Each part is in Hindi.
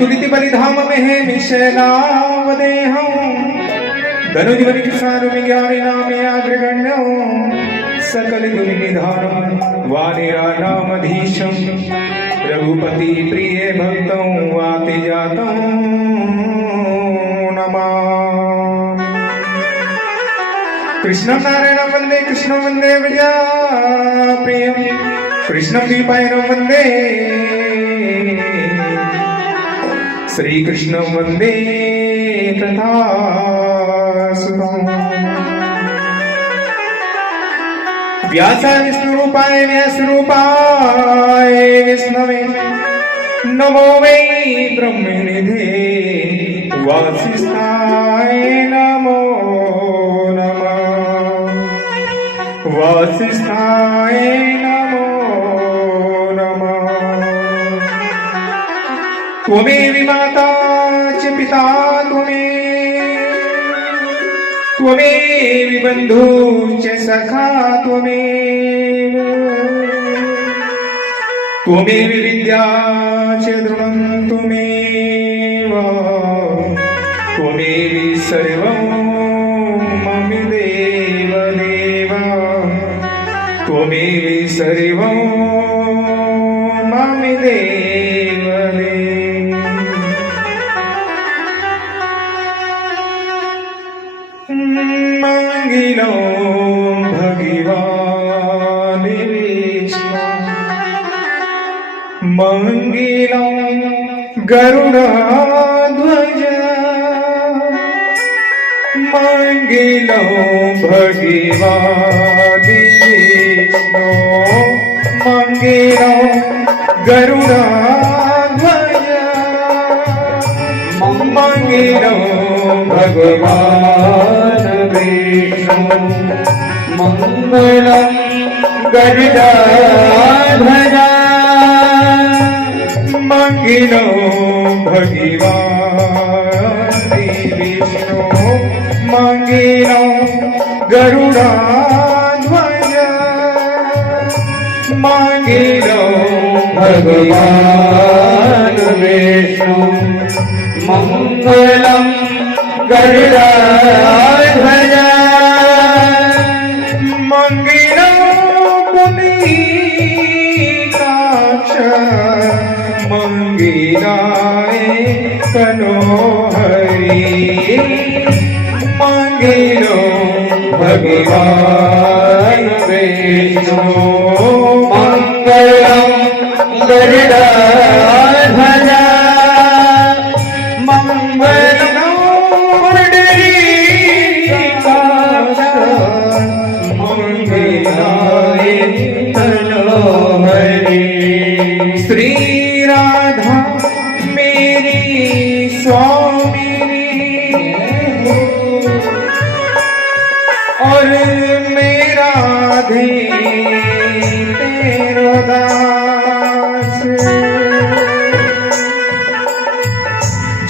अतुलित बलिधाम में है मिशेलावदे हूँ धनुज बलि किसान ज्ञानी नामे अग्रगण्य सकल गुण निधानम वानिरा नामधीशम रघुपति प्रिय भक्तों वाति जातों नमः कृष्णं नारायणं वन्दे कृष्णं वन्दे विद्या प्रियं कृष्णं दीपायनं वन्दे श्रीकृष्णं वन्दे तथा व्यासाय विष्णुरूपाय व्यासरूपाय विष्णवे नमो वै ब्रह्मनिधे वासिष्ठाय नमो नमः वासिष्ठाय नमो नमः त्वमेव माता च पिता त्वमेव बन्धुश्च सखा त्वमेव विद्या च ध्रुवं त्वमेव सर्वं मम देव त्वमेव सर्वं मम देव मंगिलो भगवान विष्णु मंगिलो गरुड़ध्वज मंगिलो भगवान विष्णु मंगिलो गरुड़ध्वज मंगिलो भगवान विष्णु मंगलम गरुड़ध्वज मंगिलो भगवान विष्णु मंगिलो गरुड़ध्वज मंगिलो भगवान विष्णु मंगलम गरुड़ध्वज मंगिलो पुनीताक्ष मंगिलाय कनोहरी मंगिलो भगवान विष्णु मंगलम गरुड़ध्वज श्री राधा मेरी स्वामिनी और मेरा तेरो दास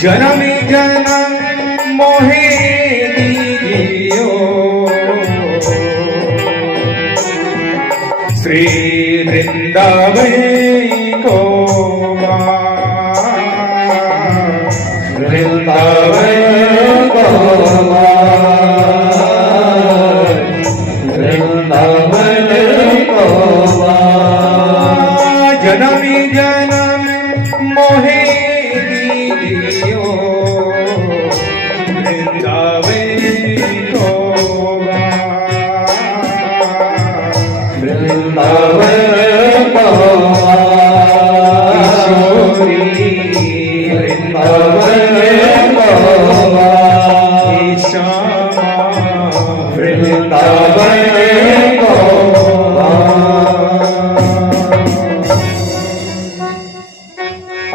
जन्म जन्म मोहे दीजियो श्री वृंदावन को वृंदावन को वृंदावन को जन्म जन्म मोहे दीजियो वृंदावन को वृंदावन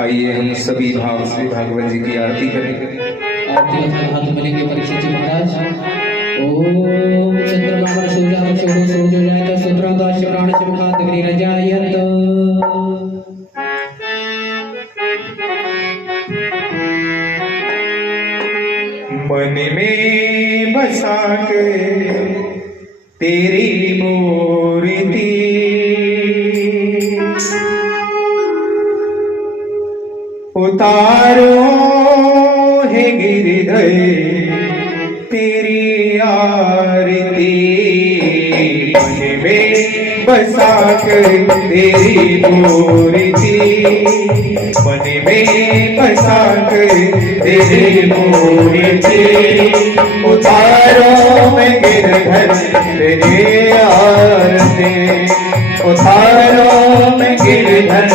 आइए हम सभी भाव से भागवत जी की आरती करेंगे। आरती अपने हाथ मिलेंगे परीक्षित जी महाराज। ओम चंद्रमा सूर्याम शोभो सूर्योदयात सूत्रदाश प्राण मुखात गिरिराजयत मन में बसा के तेरी मूर्ति उतारो है गिरधर तेरी आरती, मन में बसा कर तेरी मूर्ति, मन में बसा कर तेरी मूर्ति। उतारो मैं गिरधर तेरी आरती, उतारो मैं गिरधर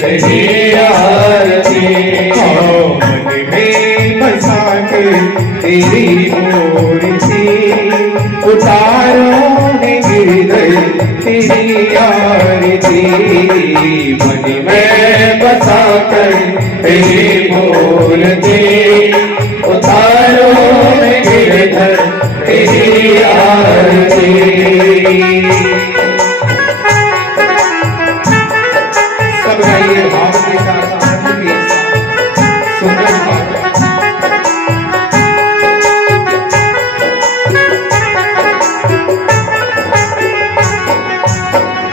तेरी आरती। मन में बसा कर तेरी मूर्ति, उतारो मैं गिरधर तेरी आरती, मन में बसा कर तेरी मूर्ति, उतारो मैं गिरधर तेरी आरती। सब गाइए भाव के साथ, आनंद के साथ, सुंदर भाव।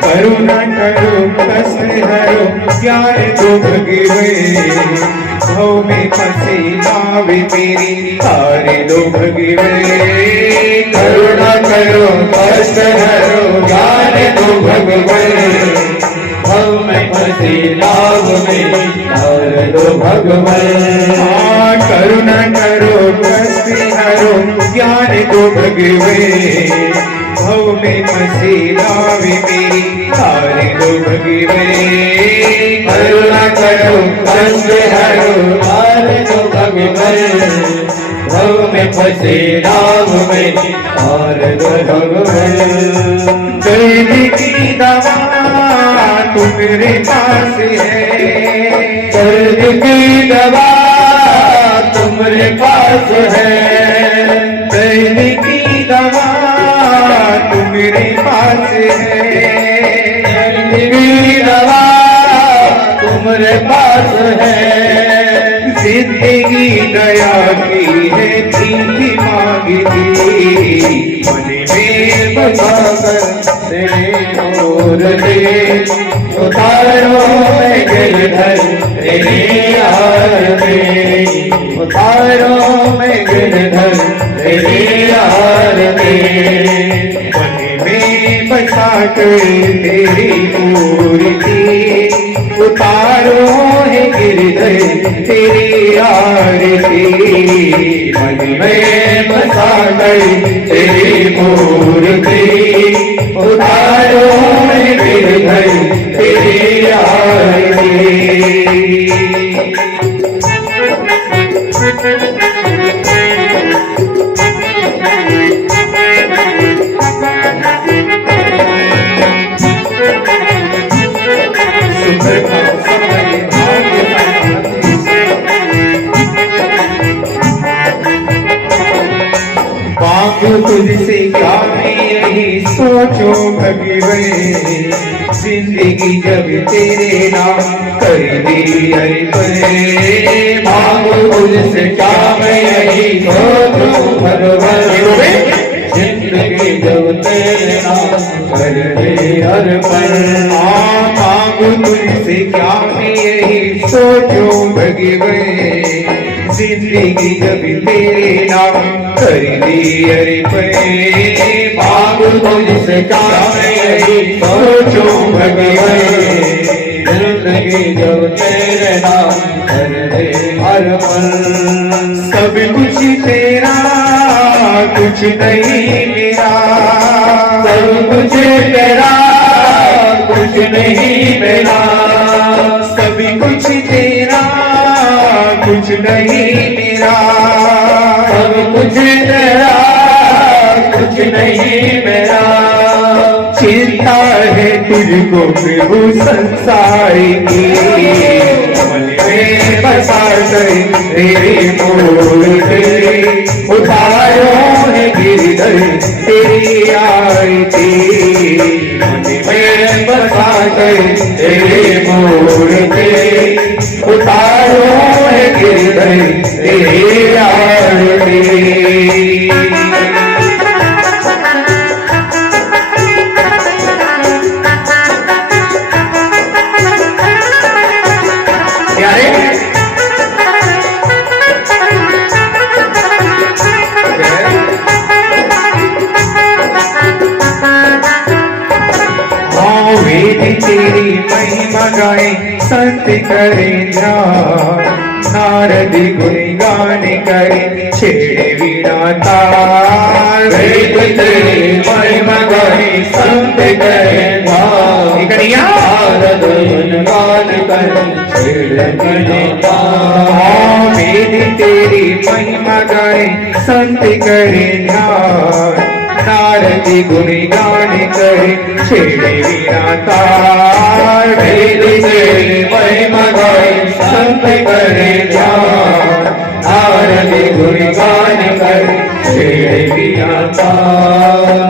करुणा करो कष्ट हरो ज्ञान दो भगवे, भव में फंसे नावे मेरी तारे दो भगवे। करुणा करो कष्ट हरो ज्ञान दो भगवे, भव में फंसे नाव में तारे दो भगवे। करुणा करो कष्ट हरो ज्ञान दो भगवे, भव में फंसी नावे मेरी तारे दो भगवे। करुणा करो कष्ट हरो तारे दो भगवे, भव में फंसे नाव में तारे दो भगवे। दर्द की दवा तुम्हारे पास है, दर्द की दवा तुम्हारे पास है, दर्द की दवा तुम्हारे पास है, मेरी दवा तुम्हारे पास है। जिंदगी दया की है भीख मांगती, मन में बसा कर तेरे और दे। उतारो मैं गिरधर तेरी आरती, उतारो मैं गिरधर तेरी आरती, बसा कर तेरी मूर्ति, उतारो है गिरधर तेरी आरती, मन में बसा कर तेरी मूर्ति, उतारो है गिरधर तेरी आरती। तुझसे क्या मैं यही सोचो भगवे, जिंदगी जब तेरे नाम कर दी अरे मांगो तुझसे क्या मैं यही सोचो भगवे, जिंदगी जब तेरे नाम कर दे अर्पण। मांगो तुझसे क्या मैं यही सोचो भगवे, जिंदगी जब तेरे नाम कर दी अरे पे। मांगो तुझसे क्या मैं यही सोचो भगवे, जिंदगी जब तेरे नाम कर दे अर्पण। सब कुछ तेरा कुछ नहीं मेरा, सब कुछ तेरा कुछ नहीं मेरा, सब कुछ तेरा कुछ नहीं मेरा, सब कुछ तेरा कुछ नहीं मेरा। चिंता है तुझको प्रभु संसार की, मन में बसा कर तेरी मूर्ति, उतारो है गिरधर तेरी आरती, मन में बसा कर तेरी मूर्ति, उतारो है गिरधर तेरी आरती। तेरी महिमा गाए संत करे ध्यान, नारद गुणगान करे छेड़े वीणा ताल। वेद तेरी महिमा गाए संत करे ध्यान, नारद गुणगान करे छेड़े वीणा ताल। वेद तेरी महिमा गाए संत करे ध्यान, नारद गुणगान करे छेड़े वीणा ताल। वेद तेरी महिमा गाए संत करे ध्यान, नारद गुणगान करे छेड़े वीणा ताल।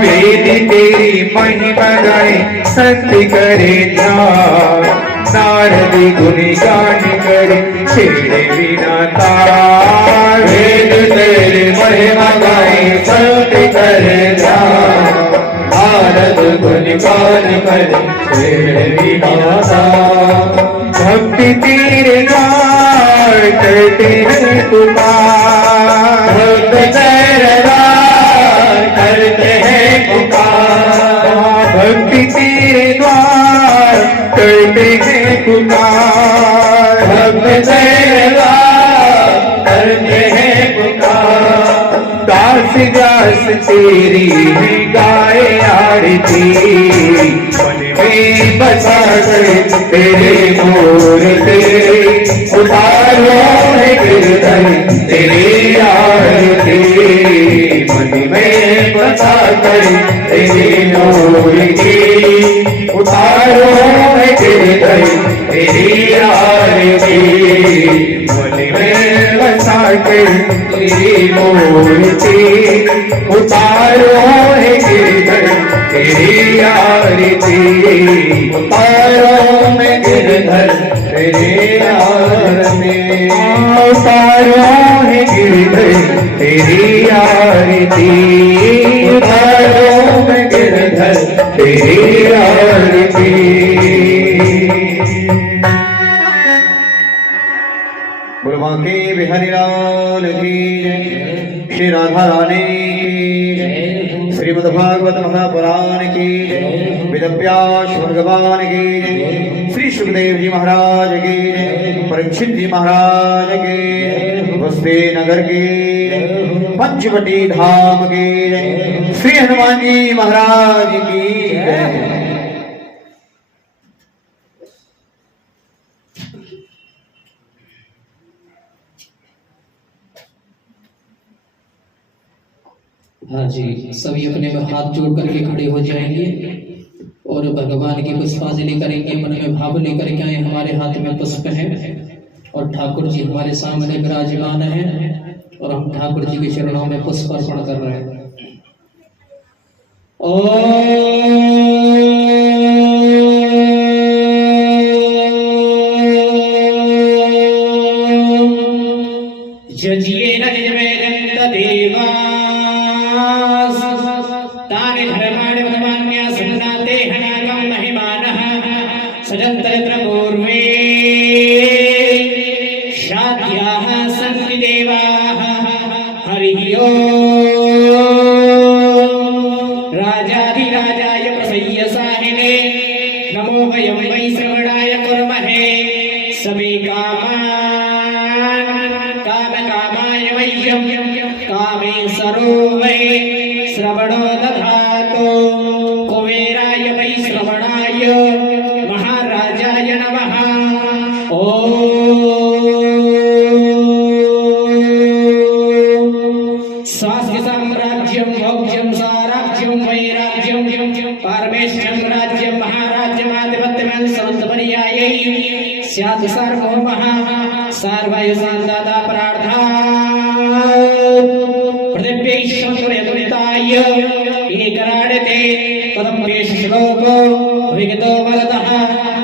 वेद तेरी महिमा गाए संत करे ध्यान, नारद गुणगान करे छेड़े वीणा ताल। वेद तेरी महिमा गाए संत करे ध्यान, नारद गुणगान करे छेड़े वीणा ताल। भक्ति तेरे द्वार करते हैं पुकार, भक्त तेरे द्वार करते हैं पुकार। भक्ति तेरे द्वार करते हैं पुकार, भक्त तेरे द्वार करते हैं पुकार। दास दास तेरी है गाए आरती, मन में बसा कर तेरे मूर्ति उतारो है गिरधर तेरी आरती। मन में बसा कर तेरी मूर्ति उतारो है गिरधर तेरी आरती। मन में बसा कर तेरी मूर्ति उतारो है गिरधर तेरी आरती। उतारो है गिरधर तेरी आरती, उतारो है गिरधर तेरी आरती। उतारो है गिरधर तेरी आरती। गुरुमा के बिहारी लाल की जय, श्री राधा रानी की जय, श्रीमद् भागवत महापुराण की जय, वेदव्यास भगवान की जय, श्री सुखदेव जी महाराज की जय, परीक्षित जी महाराज की जय, बस्ती नगर की जय, पंचवटी धाम की जय, श्री हनुमान जी महाराज की जय। हाँ जी, सभी अपने में हाथ जोड़ करके खड़े हो जाएंगे और भगवान की पुष्पांजलि करेंगे। मन में भाव लेकर के आए, हमारे हाथ में पुष्प है और ठाकुर जी हमारे सामने विराजमान है और हम ठाकुर जी के चरणों में पुष्प अर्पण कर रहे हैं। जजिए न जजमेदन्त देवास तानि धर्माणि भगवान्या सन्नाते हनाकं महिमानः सजन्तरित्र पूर्वे शाद्याः सन्ति देवाः। हरिः ओम्। राजाधिराजाय प्रसय्यसाहिने नमो वयं वै श्रवणाय कुर्महे समे कामाय वह्यं कामे सरो वै श्रवणो दधातु। कुबेराय वै श्रवणाय महाराजाय नमः। ॐ स्वास्थ्य साम्राज्यं भोज्यं साराज्यं वैराज्यं पारमेश्यं राज्यं महाराज्यमाधिपत्यं सर्वपर्यायै स्यात् सार्वभौमः सर्वयुगान्दाता प्रार्था पृथिव्यैश्वर्यदुरिताय एकराडते पदम्बेश श्लोको विगतो वरदः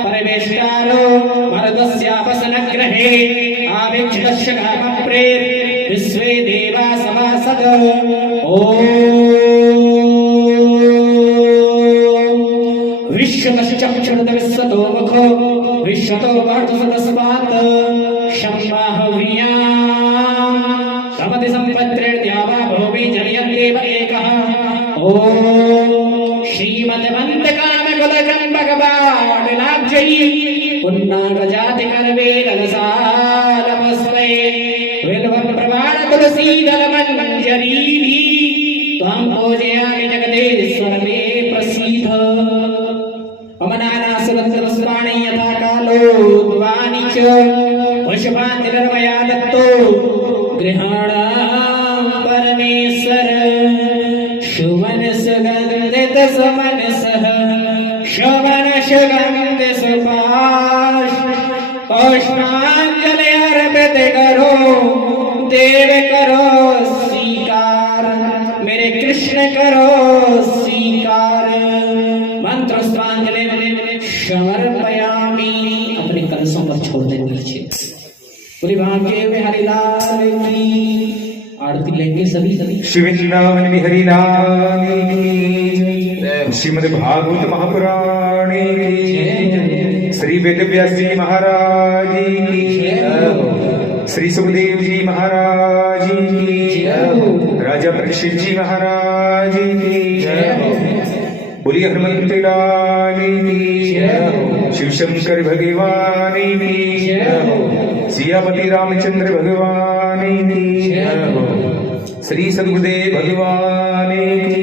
परमेष्टारो वरदस्यापसनग्रहे आविक्षितस्य कामप्रेत् विश्वे देवा समासद। ॐ विश्वश्चक्षुर्द विश्वतो मुखो विश्वतो पार्थसदस्मात् शम्माहव्यां समति सम्पत्तिर्द्यावा भूमि जनयत्येव एकः। ॐ श्रीमद्मन्दकामगो कलकन भगवान लाभ चाहिए पुन्ना गजाति करवे रसाल बसवे विलवन प्रवाण तुलसी दल मंजरी त्वं पूजयामि जगदीश्वर मे प्रसीद अमनाना सुरत्सवाणी यथा कालो द्वानि च वशभातिर्मया दत्तो गृहाणां परमेश्वर शुभन सुगन्धित समनसः शोभन सुगन्ध सुपाश पुष्पांजलि अर्पित करो देव करो स्वीकार मेरे कृष्ण करो स्वीकार मंत्र स्वांजलि समर्पयामि अपने कलशों पर छोड़ दे नीचे बोली भाग्य में हरिलाल की आरती लेंगे सभी श्री वृंदावन बिहारी लाल की श्रीमद् भागवत महापुराण की श्री वेद व्यास जी महाराज की श्री सुखदेव जी महाराज की राजा परीक्षित जी महाराज की बोलिए हनुमंत लाल की शिव शंकर भगवान की सियापति रामचंद्र भगवान की श्री सद्गुरुदेव भगवान की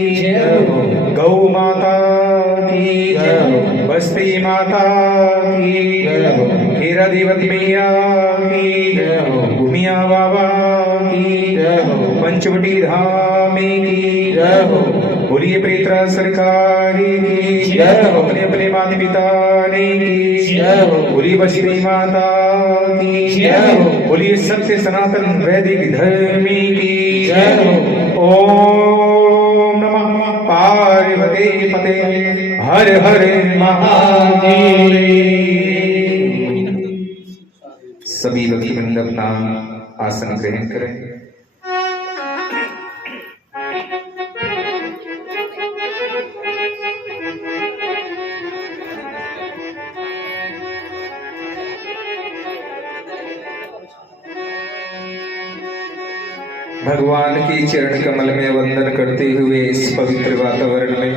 गौ माता की बस्ती माता की खेरा देवत मैया की भूमिया बाबा की पंचवटी धाम की बोलिए प्रेतरा सरकारी की अपने अपने माता पिता ने की बोलिए बस्ती माता की बोलिए सत्य सनातन वैदिक धर्मी की ओम नमः पार्वती पते हर हर महादेव। सभी भक्तवृंद अपना आसन ग्रहण करें। भगवान के चरण कमल में वंदन करते हुए इस पवित्र वातावरण में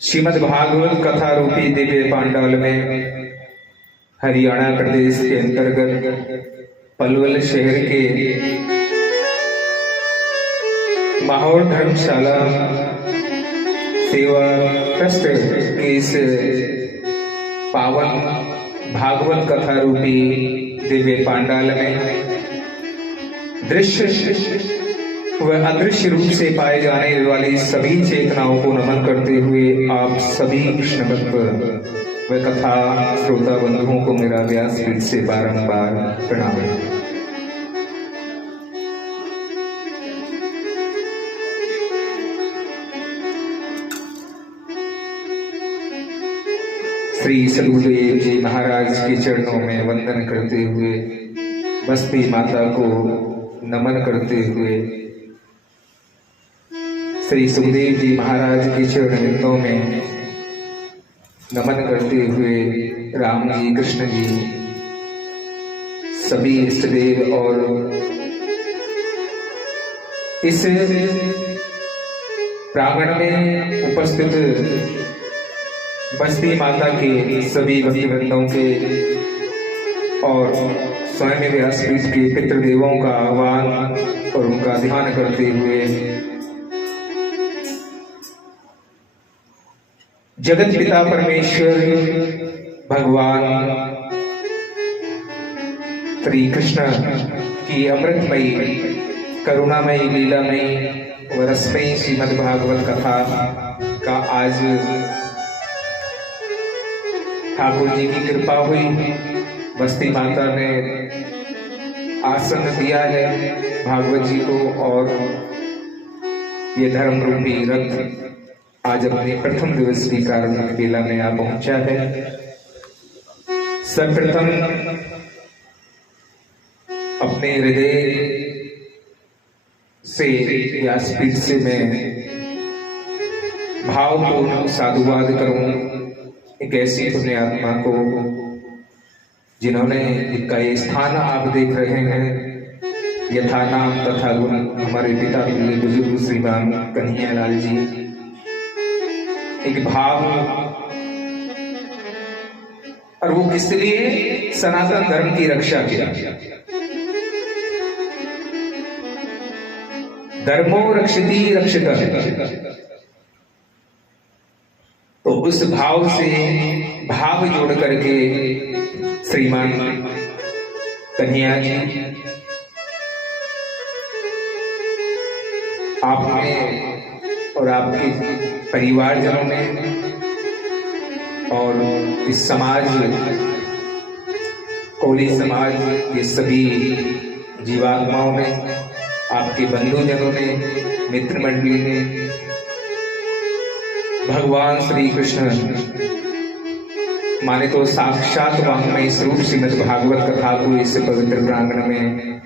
श्रीमद् भागवत कथा रूपी दिव्य पांडाल में हरियाणा प्रदेश के अंतर्गत पलवल शहर के माहौर धर्मशाला सेवा ट्रस्ट के इस पावन भागवत कथा रूपी दिव्य पांडाल में दृश्य व अदृश्य रूप से पाए जाने वाली सभी चेतनाओं को नमन करते हुए आप सभी कृष्ण भक्त व कथा श्रोता बंधुओं को मेरा व्यासपीठ से बारंबार प्रणाम है। श्री सद्गुरुदेव जी महाराज के चरणों में वंदन करते हुए बस्ती माता को नमन करते हुए श्री सुखदेव जी महाराज के चरणों में नमन करते हुए राम जी कृष्ण जी सभी इष्टदेव और इस प्रांगण में उपस्थित बस्ती माता के सभी भक्तवृंदों के और स्वयं व्यासपीठ के पितृदेवों का आह्वान और उनका ध्यान करते हुए जगत पिता परमेश्वर भगवान श्री कृष्ण की अमृतमयी करुणामयी लीलामयी व रसमयी श्रीमद् भागवत कथा का आज ठाकुर जी की कृपा हुई। बस्ती माता ने आसन दिया है भागवत जी को और ये धर्म रूपी रथ आज अपने प्रथम दिवस की कार्य बेला में आ पहुंचा है। सर्वप्रथम अपने हृदय से व्यासपीठ से मैं भावपूर्ण साधुवाद करूं एक ऐसी पुण्य आत्मा को जिन्होंने इनका ये स्थान आप देख रहे हैं यथा नाम तथा गुण हमारे पिता बुजुर्ग श्रीमान कन्हैयालाल जी एक भाव, और वो किस लिए? सनातन धर्म की रक्षा किया। धर्मो रक्षति रक्षितः। तो उस भाव से भाव जोड़ करके श्रीमान कन्हैया जी आपने और आपके परिवारजनों ने और इस समाज, कोली समाज के सभी जीवात्माओं ने, आपके बंधुजनों ने, मित्र मंडली ने भगवान श्री कृष्ण माने तो साक्षात वाङ्मय स्वरूप श्रीमद् भागवत कथा को इस पवित्र प्रांगण में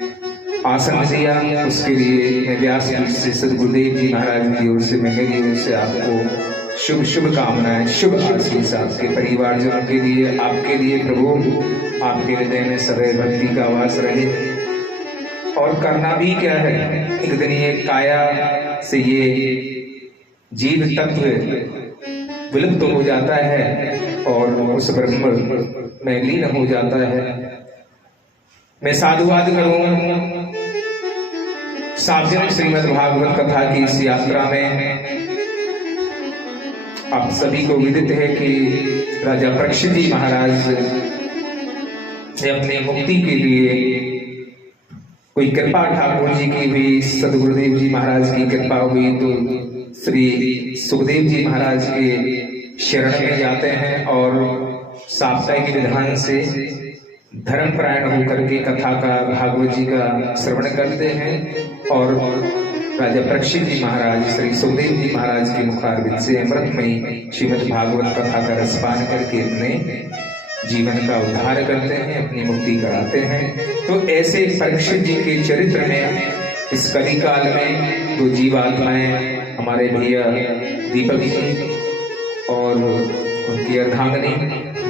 आसन दिया। उसके लिए मैं व्यास पीठ से सदगुरुदेव जी महाराज की ओर से, मेरी ओर से आपको शुभ शुभ कामनाएं, शुभ आशीष आपके परिवारजनों के लिए, आपके लिए प्रभु, आपके हृदय में सदैव भक्ति का वास रहे। और करना भी क्या है, एक दिन ये काया से ये जीव तत्व विलुप्त हो जाता है और उस ब्रह्म में लीन हो जाता है। मैं साधुवाद करूं सार्वजनिक श्रीमद् भागवत कथा की इस यात्रा में। आप सभी को विदित है कि राजा परीक्षित जी महाराज ने अपनी मुक्ति के लिए कोई कृपा ठाकुर जी की हुई, सदगुरुदेव जी महाराज की कृपा हुई तो श्री सुखदेव जी महाराज के शरण में जाते हैं और साप्ताहिक विधान से धर्मपरायण होकर के कथा का, भागवत जी का श्रवण करते हैं। और राजा परीक्षित जी महाराज श्री सुखदेव जी महाराज के मुखारविंद से अमृतमयी श्रीमद् भागवत कथा का रसपान करके अपने जीवन का उद्धार करते हैं, अपनी मुक्ति कराते हैं। तो ऐसे परीक्षित जी के चरित्र में इस कलिकाल में दो जीवात्माएं, हमारे भैया दीपक जी और उनकी अर्धांगिनी,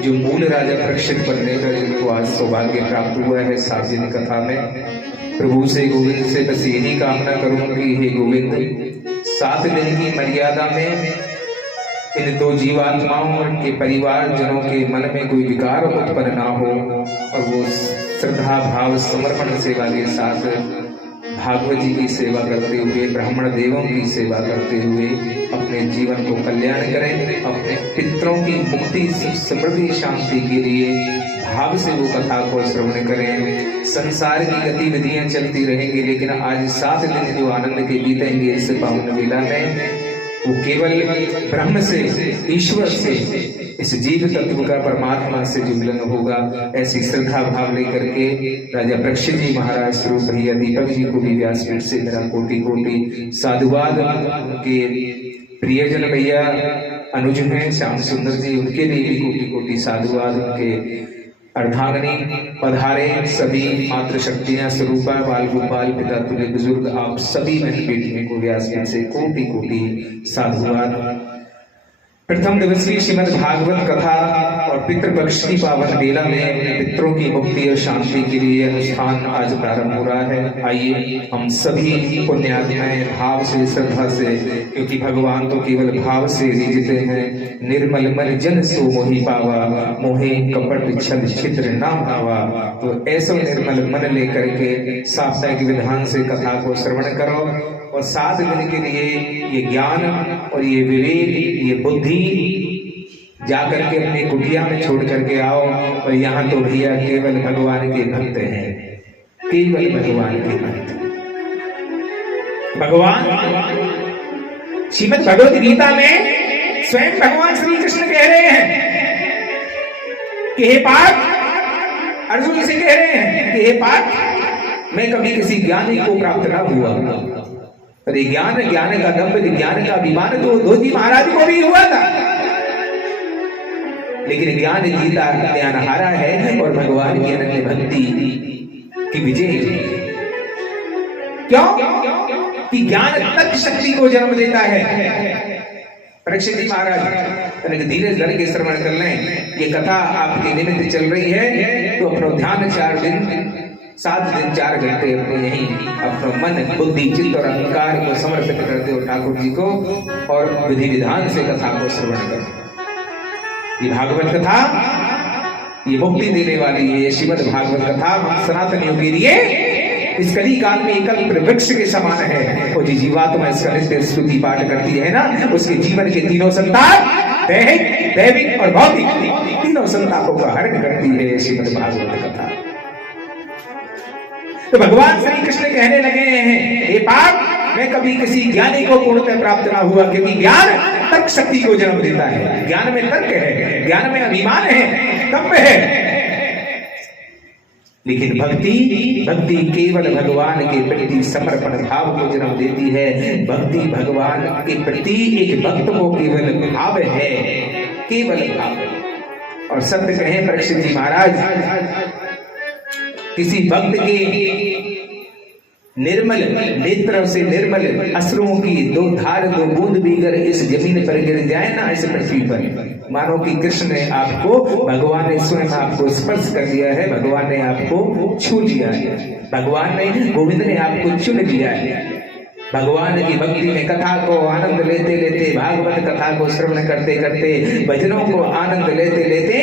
जो मूल राजा परीक्षित बनने का जिनको आज सौभाग्य प्राप्त हुआ है सार्वजनिक कथा में। प्रभु से, गोविंद से बस यही कामना करूंगी, हे गोविंद 7 दिन की मर्यादा में इन दो जीवात्माओं के परिवारजनों के मन में कोई विकार उत्पन्न ना हो और वो श्रद्धा भाव समर्पण सेवा के साथ भागवत जी की सेवा करते हुए, ब्राह्मण देवों की सेवा करते हुए अपने जीवन को कल्याण करें, अपने पितरों की मुक्ति, समृद्धि, शांति के लिए भाव से वो कथा को श्रवण करें। संसार की गतिविधियां चलती रहेंगी, लेकिन आज 7 दिन जो आनंद के बीतेंगे इस पावन वेला में, वो केवल ब्रह्म से, ईश्वर से, इस जीव तत्व का परमात्मा से जो मिलन होगा। ऐसी श्रद्धा भाव लेकर के राजा परीक्षित जी महाराज स्वरूप भैया दीपक जी को भी व्यासपीठ से मेरा कोटि कोटि साधुवाद। के प्रियजन भैया अनुज हैं श्याम सुंदर जी, उनके लिए भी कोटि कोटि साधुवाद। उनके अर्धांगिनी पधारे सभी मातृ शक्तियां, स्वरूपा, बाल गोपाल, पिता तुल्य बुजुर्ग, आप सभी बेटियों को व्यासपीठ से कोटि कोटि साधुवाद। प्रथम दिवसीय श्रीमद् भागवत कथा और पितृपक्ष की पावन बेला में अपने पितरों की मुक्ति और शांति के लिए अनुष्ठान आज प्रारंभ हो रहा है। आइए हम सभी पुण्यात्माएं भाव से, श्रद्धा से, क्योंकि भगवान तो केवल भाव से रिझते हैं। निर्मल मन जन सो मोहि पावा, मोहे कपट छल छिद्र ना भावा। तो ऐसा निर्मल मन लेकर के साप्ताहिक विधान से कथा को श्रवण करो और 7 दिन के लिए ये ज्ञान और ये विवेक, ये बुद्धि जाकर के अपनी कुटिया में छोड़ करके आओ। और यहाँ तो भैया केवल भगवान के भक्त हैं, केवल भगवान के भक्त। भगवान श्रीमद् भगवत गीता में स्वयं भगवान श्री कृष्ण कह रहे हैं कि हे पार्थ, अर्जुन से कह रहे हैं कि हे पार्थ, मैं कभी किसी ज्ञानी को प्राप्त ना हुआ। अरे ज्ञान का दंभ, ज्ञान का अभिमान तो धोती महाराज को भी हुआ था, लेकिन ज्ञान जीता, ज्ञान हारा है और भगवान की अनन्य भक्ति की विजय। क्यों? कि ज्ञान तत्व शक्ति को जन्म देता है। परीक्षित जी महाराज धीरे धीरे के श्रवण कर लें। ये कथा आपके निमित्त चल रही है तो अपना ध्यान 4 दिन 7 दिन 4 घंटे अपने यही अपना मन बुद्धि चित्त और अहंकार को समर्पित करते हो ठाकुर जी को और विधि विधान से कथा को श्रवण करो। ये भागवत कथा ये मुक्ति देने वाली है। ये श्रीमद् भागवत कथा हम सनातनियों के लिए इस कली काल में एकल वृक्ष के समान है। और जी जीवात्मा इसका नित्य स्तुति पाठ करती है ना, उसके जीवन के तीनों संताप दैहिक दैविक और भौतिक तीनों संतापों का हरण करती है श्रीमद् भागवत कथा। तो भगवान श्री कृष्ण कहने लगे हैं, हे पाप, मैं कभी किसी ज्ञानी को पूर्णतः प्राप्त ना हुआ, क्योंकि ज्ञान तर्क शक्ति को जन्म देता है। ज्ञान में तर्क है, ज्ञान में अभिमान है, दंभ है। लेकिन भक्ति केवल भगवान के प्रति समर्पण भाव को जन्म देती है। भक्ति भगवान के प्रति एक भक्त को केवल भाव है, केवल भाव। और सत्य कहें परीक्षित जी महाराज, किसी भक्त के निर्मल नेत्रों से निर्मल अश्रुओं की 2 धार 2 बूंद भी अगर इस जमीन पर गिर जाए ना, इस पृथ्वी पर, मानो कि कृष्ण ने आपको, भगवान ने स्वयं आपको स्पर्श कर दिया है, भगवान ने आपको छू लिया है, भगवान ने, गोविंद ने आपको चुन लिया है। भगवान की भक्ति में कथा को आनंद लेते लेते, भागवत कथा को श्रवण करते करते, भजनों को आनंद लेते लेते,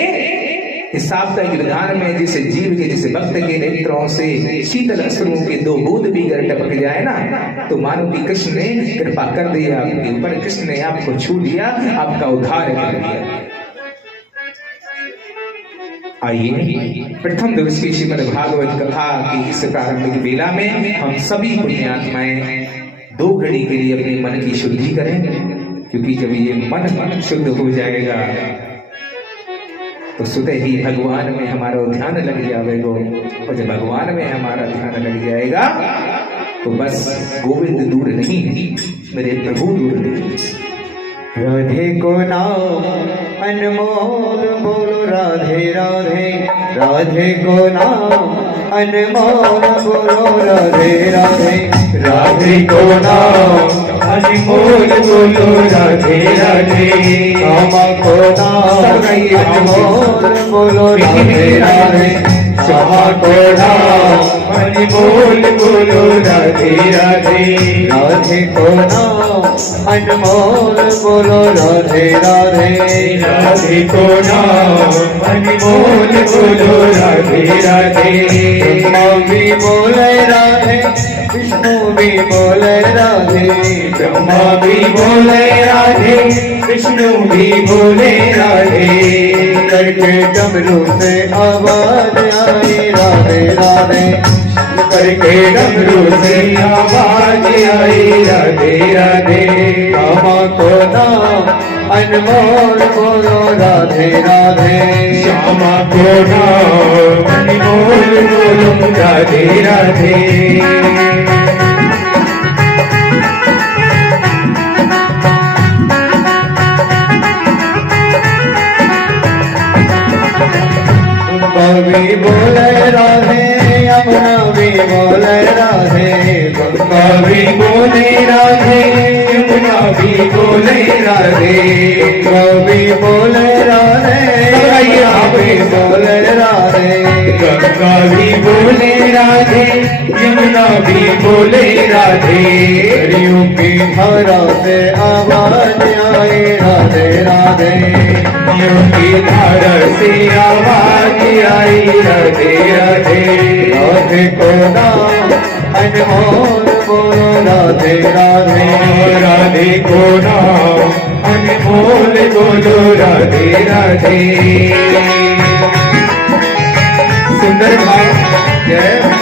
इस साप्ताहिक विधान में जिस जीव के, जिस भक्त के नेत्रों से शीतल अश्रुओं के 2 बूंद भी अगर टपक जाए ना, तो मानो कि कृष्ण ने कृपा कर दिया आपके ऊपर, कृष्ण ने आपको छू लिया, आपका उद्धार कर दिया। आइए प्रथम दिवस की श्रीमद् भागवत कथा की इस प्रारंभिक बेला में हम सभी पुण्यात्माएं 2 घड़ी के लिए अपने मन की शुद्धि करें, क्योंकि जब ये मन शुद्ध हो जाएगा तो स्वतः ही भगवान में हमारा ध्यान लग जाएगा। और जब भगवान में हमारा ध्यान लग जाएगा तो बस गोविंद दूर नहीं, मेरे प्रभु दूर नहीं। राधे को नाम अनमोल बोलो राधे राधे, राधे को नाम अनमोल बोलो राधे राधे, राधे को नाम अनमोल बोलो राधे राधे, श्यामा को नाम अनमोल बोलो राधे राधे, श्यामा को नाम अनमोल बोलो राधे राधे, राधे को नाम अनमोल बोलो राधे राधे, राधे को नाम अनमोल बोलो राधे राधे। ब्रह्मा भी बोले राधे, विष्णु भी बोले राधे, ब्रह्मा भी बोले राधे, विष्णु भी बोले राधे, करके डमरू से आवाज आई राधे राधे, करके डमरू से आवाज आई राधे राधे, श्यामा को नाम अनमोल बोलो राधे राधे, श्यामा को नाम अनमोल बोलो राधे राधे। भी बोले राधे, यमुना भी बोले राधे, गंगा भी बोले राधे, यमुना भी बोले राधे, गंगा भी बोले राधे, मैया भी बोले राधे, गंगा भी बोले राधे, यमुना भी बोले राधे, हरियों की धारा से आवाज आई राधे राधे, की धारा से आवाज आई राधे राधे, राधे को नाम अनमोल बोलो राधे राधे, राधे को नाम अनमोल बोलो राधे राधे। सुंदर भाव जय।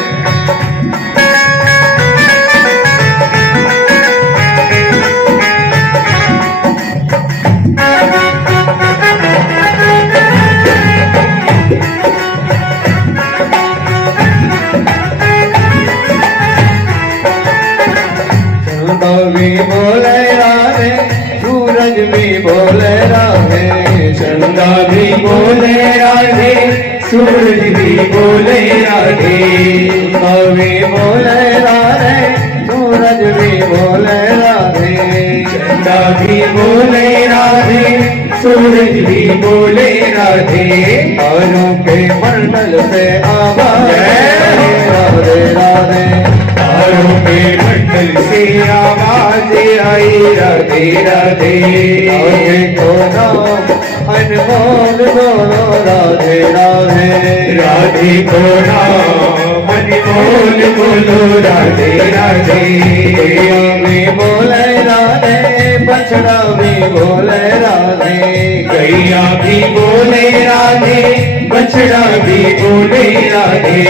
भी बोले राधे, सूरज भी बोले राधे, चंदा भी बोले राधे, सूरज भी बोले राधे, भी बोले राधे, सूरज भी बोले राधे, चंदा भी बोले राधे, सूरज भी बोले राधे, तारों के मंडल से आवाज राधे राधे, तारों के मंडल से आवाज आई राधे राधे, राधे को नाम अनमोल बोलो राधे राधे, राधे को नाम अनमोल बोलो राधे राधे, गैया भी बोले राधे, बछड़ा भी बोले राधे, गैया भी बोले राधे, बछड़ा भी बोले राधे,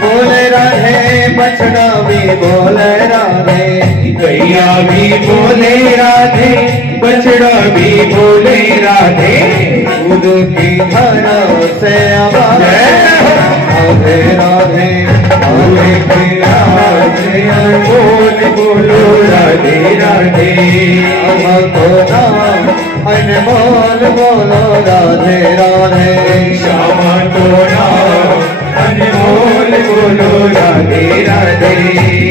बोले राधे, बछड़ा भी बोले राधे, गैया भी बोले राधे, बछड़ा भी बोले राधे, दूध की धारा से आवाज राधे राधे, बोले के राधे बोल बोलो राधे राधे, को नाम अनमोल बोलो राधे राधे, श्यामा को नाम अनमोल बोलो राधे राधे,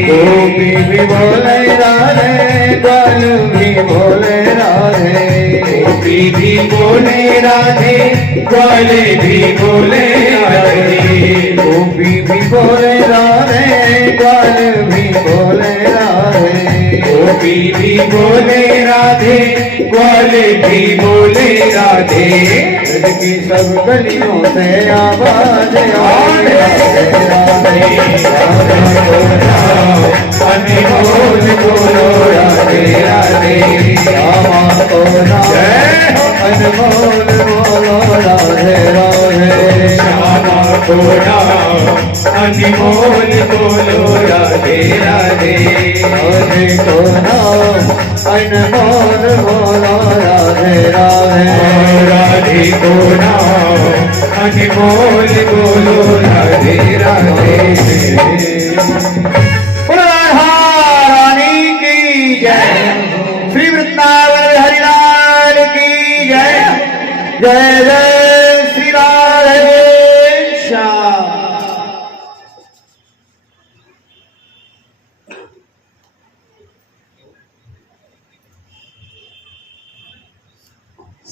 गोपी भी बोले राधे, ग्वाल भी बोले राधे, गोपी भी बोले राधे, ग्वाले भी बोले राधे, गोपी भी बोले राधे, ग्वाल भी बोले राधे, गोपी भी बोले राधे, ग्वाले भी बोले राधे, ब्रज की सब गलियों से आवाज आई राधे राधे, राधे को नाम अनमोल बोलो राधे राधे, श्यामा को नाम अनमोल बोलो राधे राधे, श्यामा को नाम अनमोल बोलो राधे राधे, राधे को नाम अनमोल बोलो राधे राधे, राधे को नाम अनमोल बोलो राधे राधे, रानी की जय, श्री वृंदावन हरिलाल की जय, जय जय श्री राधे श्याम।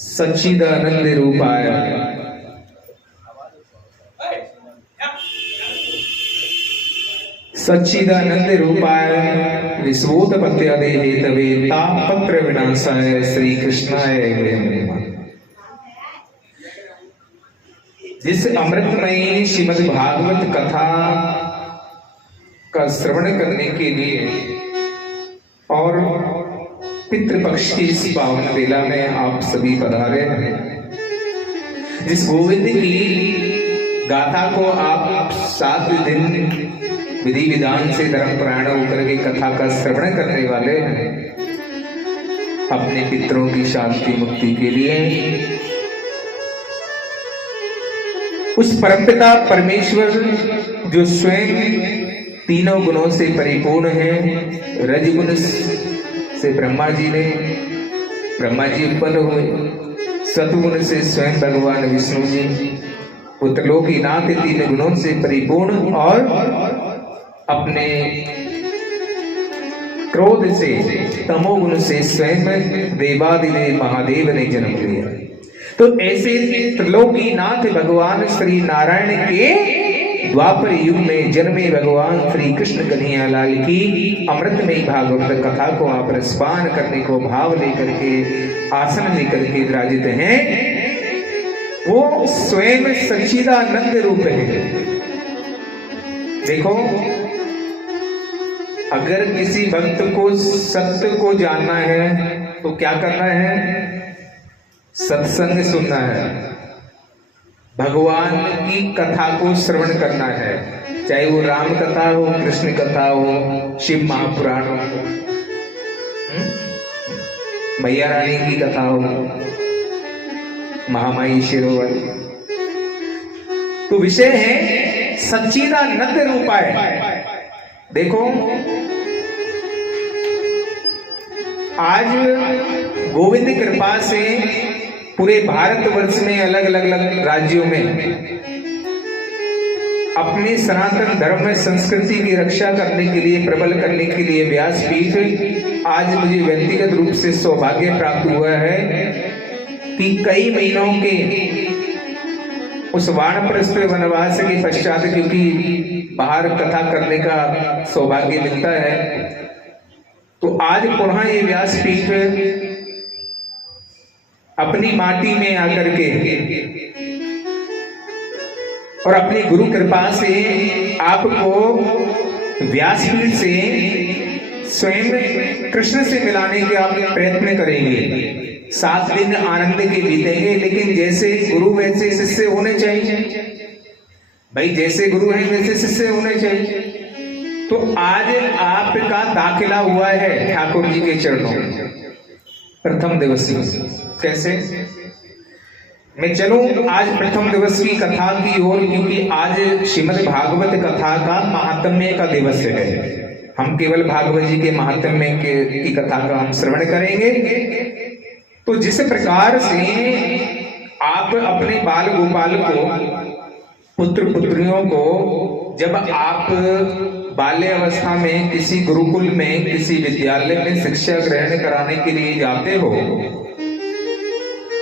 सच्चिदानंद रूपाय सच्चिदानंद रूपाय विश्वोत्पत्त्यादि हेतवे तापत्र विनाशाय श्री कृष्णाय नमः। जिस अमृतमयी श्रीमद् भागवत कथा का श्रवण करने के लिए और पितृपक्ष की इस पावन बेला में आप सभी पधारे हैं, जिस गोविंद की गाथा को आप 7 दिन विधि विधान से धर्म प्राण होकर के कथा का श्रवण करने वाले हैं, अपने पितरों की शांति मुक्ति के लिए उस परमपिता परमेश्वर जो स्वयं तीनों गुणों से परिपूर्ण है, रजगुण से ब्रह्मा जी उत्पन्न हुए, सतगुण से स्वयं भगवान विष्णु जी, पुत्रलोकी नाथ 3 गुणों से परिपूर्ण, और अपने क्रोध से तमोगुण से स्वयं देवादिदेव महादेव ने जन्म लिया। तो ऐसे त्रिलोकी नाथ भगवान श्री नारायण के द्वापर युग में जन्मे भगवान श्री कृष्ण कन्हैया लाल की अमृतमयी भागवत कथा को आप रसपान करने को भाव लेकर के आसन लेकर के विराजित हैं, वो स्वयं सच्चिदानंद रूप है। देखो, अगर किसी भक्त को सत्य को जानना है तो क्या करना है? सत्संग सुनना है, भगवान की कथा को श्रवण करना है, चाहे वो राम कथा हो, कृष्ण कथा हो, शिव महापुराण हो, मैया रानी की कथा हो, महामाई शिरोवर। तो विषय है सच्चिदानंद रूपाय। देखो, आज गोविंद कृपा से पूरे भारतवर्ष में अलग अलग राज्यों में अपने सनातन धर्म में संस्कृति की रक्षा करने के लिए, प्रबल करने के लिए व्यासपीठ आज मुझे व्यक्तिगत रूप से सौभाग्य प्राप्त हुआ है कि कई महीनों के उस वानप्रस्थ वनवास के पश्चात, क्योंकि बाहर कथा करने का सौभाग्य मिलता है, तो आज पुनः ये व्यासपीठ अपनी माटी में आकर के और अपनी गुरु कृपा से आपको व्यासपीठ से स्वयं कृष्ण से मिलाने के आप प्रयत्न करेंगे। 7 दिन आनंद के बीतेंगे, लेकिन जैसे गुरु वैसे शिष्य होने चाहिए भाई, जैसे गुरु है वैसे शिष्य होने चाहिए। तो आज आपका दाखिला हुआ है ठाकुर जी के चरणों में, प्रथम दिवस कैसे मैं चलूं आज प्रथम दिवस की कथा की ओर, क्योंकि आज श्रीमद् भागवत कथा का महात्म्य का दिवस है। हम केवल भागवत जी के महात्म्य की कथा का हम श्रवण करेंगे। तो जिस प्रकार से आप अपने बाल गोपाल को, पुत्र पुत्रियों को, जब आप बाल्य अवस्था में किसी गुरुकुल में, किसी विद्यालय में शिक्षा ग्रहण कराने के लिए जाते हो,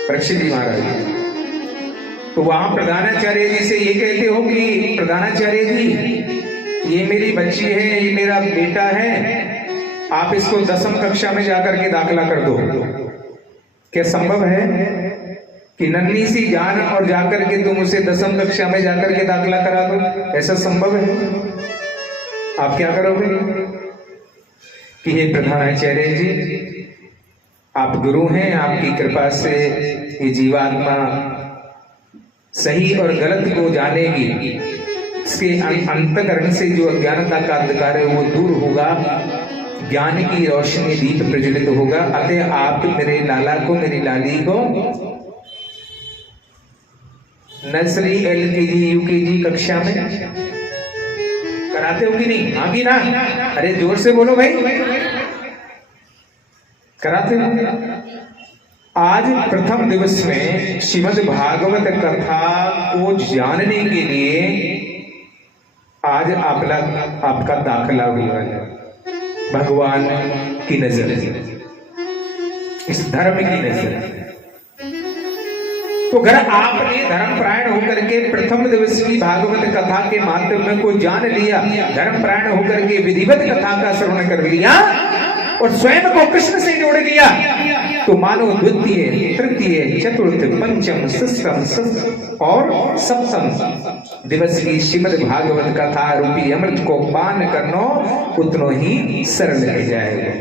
परीक्षित जी महाराज, तो वहां प्रधानाचार्य जी से ये कहते हो कि प्रधानाचार्य जी, ये मेरी बच्ची है, ये मेरा बेटा है, आप इसको 10वीं कक्षा में जाकर के दाखिला कर दो। क्या संभव है कि नन्ही सी जान और जाकर के तुम उसे 10वीं कक्षा में जाकर के दाखिला करा दो? ऐसा संभव है? आप क्या करोगे कि हे प्रधानाचार्य जी, आप गुरु हैं, आपकी कृपा से ये जीवात्मा सही और गलत को जानेगी, इसके अंतकरण से जो अज्ञानता का अंधकार है वो दूर होगा, ज्ञान की रोशनी दीप प्रज्वलित होगा। अतः आप मेरे लाला को, मेरी लाली को नर्सरी, LKG, UKG कक्षा में कराते हो कि नहीं? हाँ कि ना? अरे जोर से बोलो भाई, कराते हो? आज प्रथम दिवस में श्रीमद् भागवत कथा को जानने के लिए आज आपका दाखिला हुआ है भगवान की नजर, इस धर्म की नजर। तो अगर आपने धर्मपरायण होकर के प्रथम दिवस की भागवत कथा के माध्यम को जान लिया, धर्मपरायण होकर के विधिवत कथा का श्रवण कर लिया और स्वयं को कृष्ण से जोड़ लिया, तो मानो द्वितीय, तृतीय, चतुर्थ, पंचम, षष्ठम और सप्तम दिवस की श्रीमद् भागवत कथा रूपी अमृत को पान करना उतना ही सरल रह जाएगा,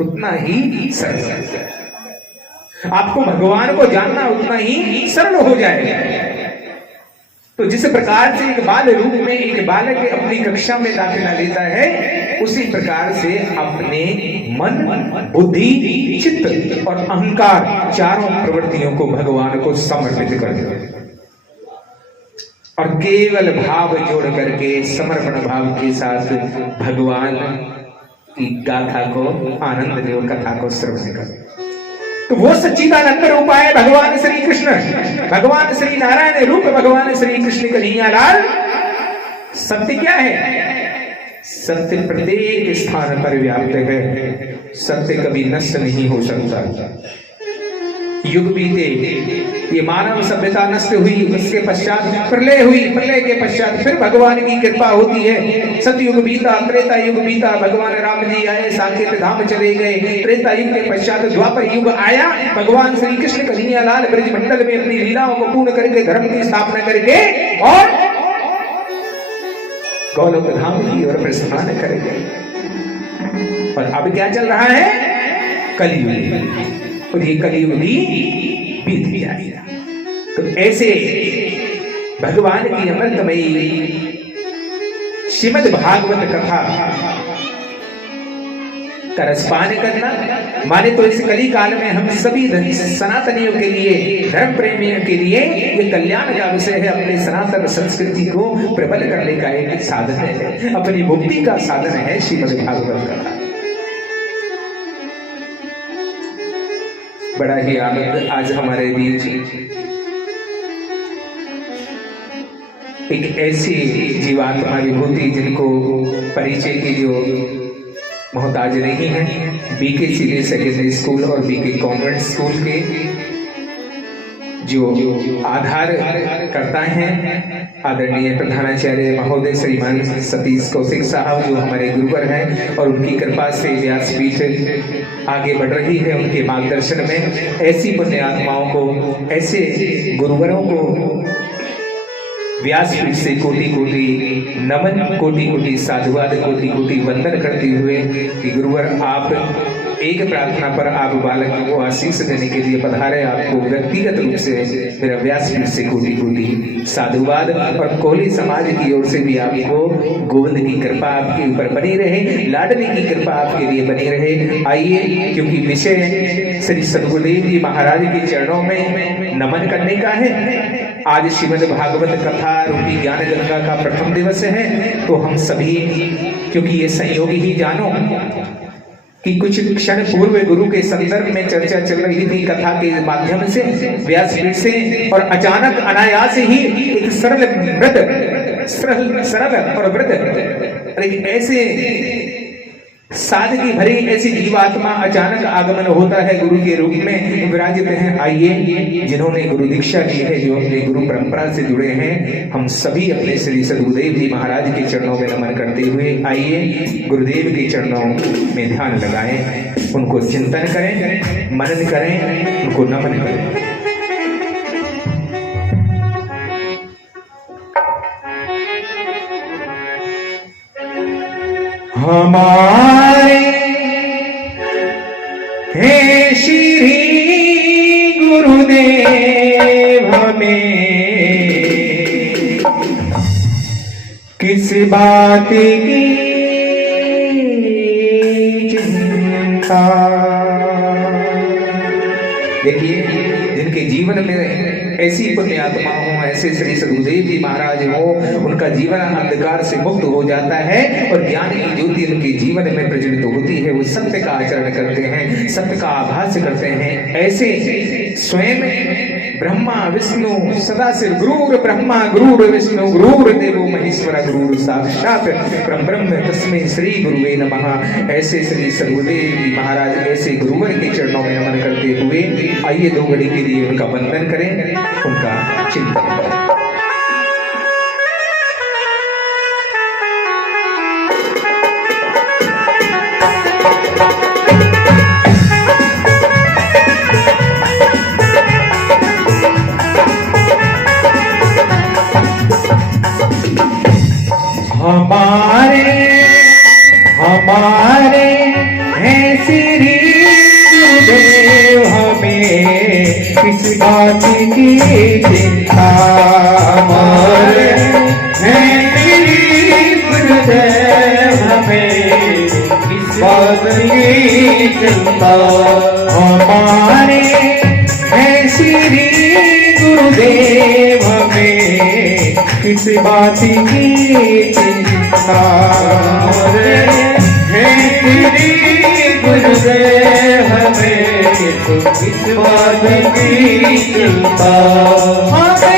उतना ही सरल रह जाएगा। आपको भगवान को जानना उतना ही सरल हो जाएगा। तो जिस प्रकार से एक बाल रूप में एक बालक अपनी कक्षा में दाखिला लेता है, उसी प्रकार से अपने मन, बुद्धि, चित्त और अहंकार चारों प्रवृत्तियों को भगवान को समर्पित कर दो और केवल भाव जोड़ करके समर्पण भाव के साथ भगवान की गाथा को, आनंद देव कथा को श्रवण कर। तो वो सच्चिदानंद रूप है भगवान श्री कृष्ण, भगवान श्री नारायण रूप भगवान श्री कृष्ण कन्हैया लाल। सत्य क्या है? सत्य प्रत्येक स्थान पर व्याप्त है, सत्य कभी नष्ट नहीं हो सकता। युग बीते, ये मानव सभ्यता नष्ट हुई, उसके पश्चात प्रलय हुई, प्रलय के पश्चात फिर भगवान की कृपा होती है। सतयुग बीता, त्रेता युग बीता, भगवान राम जी आए, साकेत धाम चले गए। त्रेता युग के पश्चात द्वापर युग आया, भगवान श्री कृष्ण कन्हैया लाल ब्रज मंडल में अपनी लीलाओं को पूर्ण करके धर्म की स्थापना करके और गौलोक धाम की ओर प्रस्थान करेंगे। और अब क्या चल रहा है? कलियुग, और ये कलियुग भी बीत जाएगा। तो ऐसे भगवान की अमृतमयी श्रीमद् भागवत कथा का रसपान करना माने तो इस कली काल में हम सभी सनातनियों के लिए, धर्म प्रेमियों के लिए ये कल्याण का विषय है। अपने सनातन संस्कृति को प्रबल करने का एक साधन है, अपनी मुक्ति का साधन है श्रीमद् भागवत कथा। बड़ा ही आनंद आज हमारे बीच एक ऐसी जीवात्मा विभूति जिनको परिचय की जो मोहताज नहीं है, बीके सीनियर सेकेंडरी स्कूल और बीके कॉन्वेंट स्कूल के जो आधार करता है आदरणीय प्रधानाचार्य महोदय श्रीमान सतीश कौशिक साहब, जो हमारे गुरुवर हैं और उनकी कृपा से व्यासपीठ आगे बढ़ रही है। उनके मार्गदर्शन में ऐसी पुण्य आत्माओं को, ऐसे गुरुवरों को व्यासपीठ से कोटि कोटि नमन, कोटि कोटि साधुवाद, कोटि कोटि वंदन करते हुए कि गुरुवर आप एक प्रार्थना पर आप बालक को आशीष देने के लिए पधारे। आपको व्यक्तिगत रूप से मेरा व्यासपीठ से कोटि कोटि साधुवाद और कोहली समाज की ओर से भी आपको गोविंद की कृपा आपके ऊपर बनी रहे, लाडली की कृपा आपके लिए बनी रहे। आइए, क्योंकि विषय श्री सद्गुरुदेव जी महाराज के चरणों में नमन करने का है। आज श्रीमद् भागवत कथा रूपी ज्ञान गंगा का प्रथम दिवस है, तो हम सभी, क्योंकि ये संयोग ही जानो कि कुछ क्षण पूर्व गुरु के संदर्भ में चर्चा चल रही थी कथा के माध्यम से, व्यासपीठ से, और अचानक अनायास ही एक सरल और वृद्ध एक ऐसे सादगी भरी ऐसी जीवात्मा अचानक आगमन होता है, गुरु के रूप में विराजित हैं। आइए, जिन्होंने गुरु दीक्षा ली है, जो अपने गुरु परंपरा से जुड़े हैं, हम सभी अपने श्री सद्गुरुदेव जी महाराज के चरणों में नमन करते हुए आइए गुरुदेव के चरणों में ध्यान लगाएं, उनको चिंतन करें, मनन करें, उनको नमन करें। हमारे हे श्री गुरुदेव हमें किस बात की चिंता। देखिए, जिनके जीवन में ऐसी पुण्य आत्मा हो, ऐसे श्री सद्गुरुदेव जी महाराज हो, उनका जीवन अंधकार से मुक्त हो जाता है और ज्ञान की ज्योति उनके जीवन में प्रज्वलित होती है। वो सत्य का आचरण करते हैं, सत्य का आभास करते हैं। ऐसे स्वयं ब्रह्मा विष्णु सदाशिव, गुरुर ब्रह्मा गुरुर विष्णु गुरुर देवो महेश्वर गुरुर साक्षात परब्रह्म तस्मै श्री गुरुवे नमः। ऐसे श्री सद्गुरुदेव जी महाराज ऐसे गुरुवर के चरणों में नमन करते हुए आइए 2 घड़ी के लिए उनका वंदन करें, उनका चिंतन करें। हमारे हैं श्री गुरुदेव, हमें किस बात की चिंता। हमारे हैं श्री गुरुदेव, हमें किस बात की चिंता। हमारे हैं श्री गुरुदेव, हमें किस बात की चिंता। श्री गुरुदेव, हमें तो किस बात की चिंता। हमें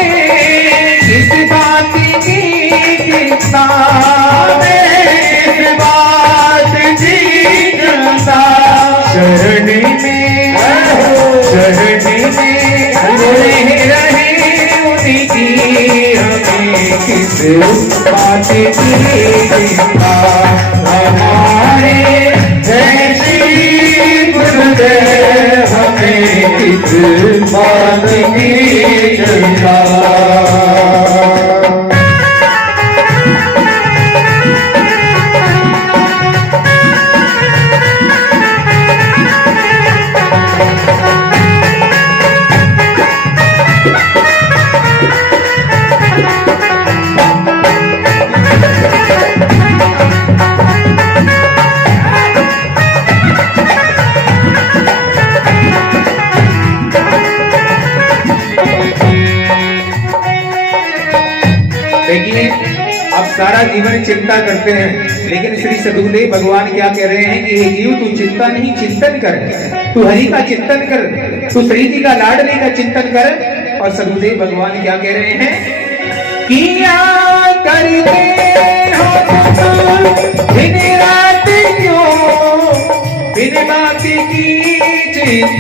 किस बात की चिंता, किस बात की चिंता। शरण में रहे उनकी, हमें किस बात की चिंता। हमारे हैं श्री गुरुदेव, हमें किस बात की चिंता। देखिए, आप सारा जीवन चिंता करते हैं, लेकिन श्री सद्गुरुदेव भगवान क्या कह रहे हैं कि हे जीव, तू चिंता नहीं, चिंतन कर। तू हरि का चिंतन कर, तू श्री जी का लाडली का चिंतन कर। और सद्गुरुदेव भगवान क्या कह रहे हैं किया करते हो दिन रात क्यों बिन बात की चिंता